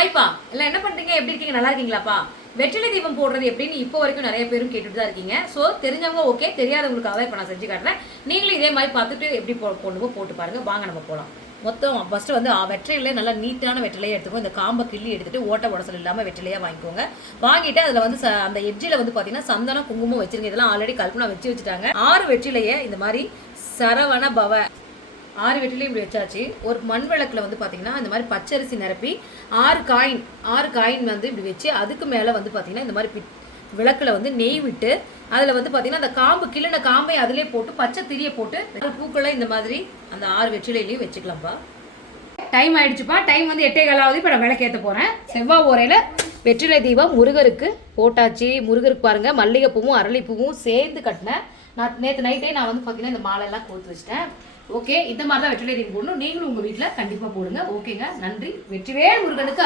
ஹாய்ப்பா எல்லாம் என்ன பண்ணுறீங்க, எப்படி இருக்கீங்க, நல்லா இருக்கீங்களாப்பா? வெற்றிலை தீபம் போடுறது எப்படின்னு இப்போ வரைக்கும் நிறைய பேரும் கேட்டுட்டு தான் இருக்கீங்க. ஸோ தெரிஞ்சவங்க ஓகே, தெரியாதவங்களுக்காக இப்போ நான் செஞ்சு காட்டுறேன். நீங்களும் இதே மாதிரி பார்த்துட்டு எப்படி போடணுமோ போட்டு பாருங்கள். வாங்க நம்ம போகலாம். மொத்தம் ஃபஸ்ட்டு வந்து வெற்றிலையில் நல்லா நீட்டான வெற்றிலையை எடுத்துக்கோ. இந்த காம்பை கிள்ளி எடுத்துகிட்டு ஓட்ட உடசல் இல்லாமல் வெற்றிலையாக வாங்கிக்கோங்க. வாங்கிட்டு அதில் வந்து அந்த எட்ஜில் வந்து பார்த்தீங்கன்னா சந்தனம் குங்குமம் வச்சுருங்க. இதெல்லாம் ஆல்ரெடி கல்பனா வச்சுட்டாங்க. 6 வெற்றிலையை இந்த மாதிரி சரவண பவ 6 வெற்றிலையும் இப்படி வச்சாச்சு. ஒரு மண் விளக்கில் வந்து பார்த்தீங்கன்னா இந்த மாதிரி பச்சரிசி நிரப்பி 6 காயின் வந்து இப்படி வச்சு அதுக்கு மேலே வந்து பார்த்தீங்கன்னா இந்த மாதிரி விளக்கில் வந்து நெய் விட்டு அதில் வந்து பார்த்தீங்கன்னா அந்த காம்பு கிள்ளின காம்பை அதிலே போட்டு பச்சை திரியை போட்டு பூக்களை இந்த மாதிரி அந்த 6 வெற்றிலையிலையும் வச்சுக்கலாம்ப்பா. டைம் ஆயிடுச்சுப்பா. டைம் வந்து 8:15. இப்போ நான் விளக்கேற்ற போகிறேன். செவ்வாய் ஓரையில் வெற்றிலை தீபம் முருகருக்கு போட்டாச்சு. முருகருக்கு பாருங்கள் மல்லிகைப்பூவும் அரளிப்பூவும் சேர்ந்து கட்டினேன். நான் நேற்று நைட்டே நான் வந்து பார்த்தீங்கன்னா இந்த மாலையெல்லாம் கோர்த்து வச்சிட்டேன். ஓகே, இந்த மாதிரி தான் வெற்றிலை தீபம் போடணும். நீங்களும் உங்கள் வீட்டில் கண்டிப்பாக போடுங்க. ஓகேங்க, நன்றி. வெற்றிவேல் முருகனுக்கு.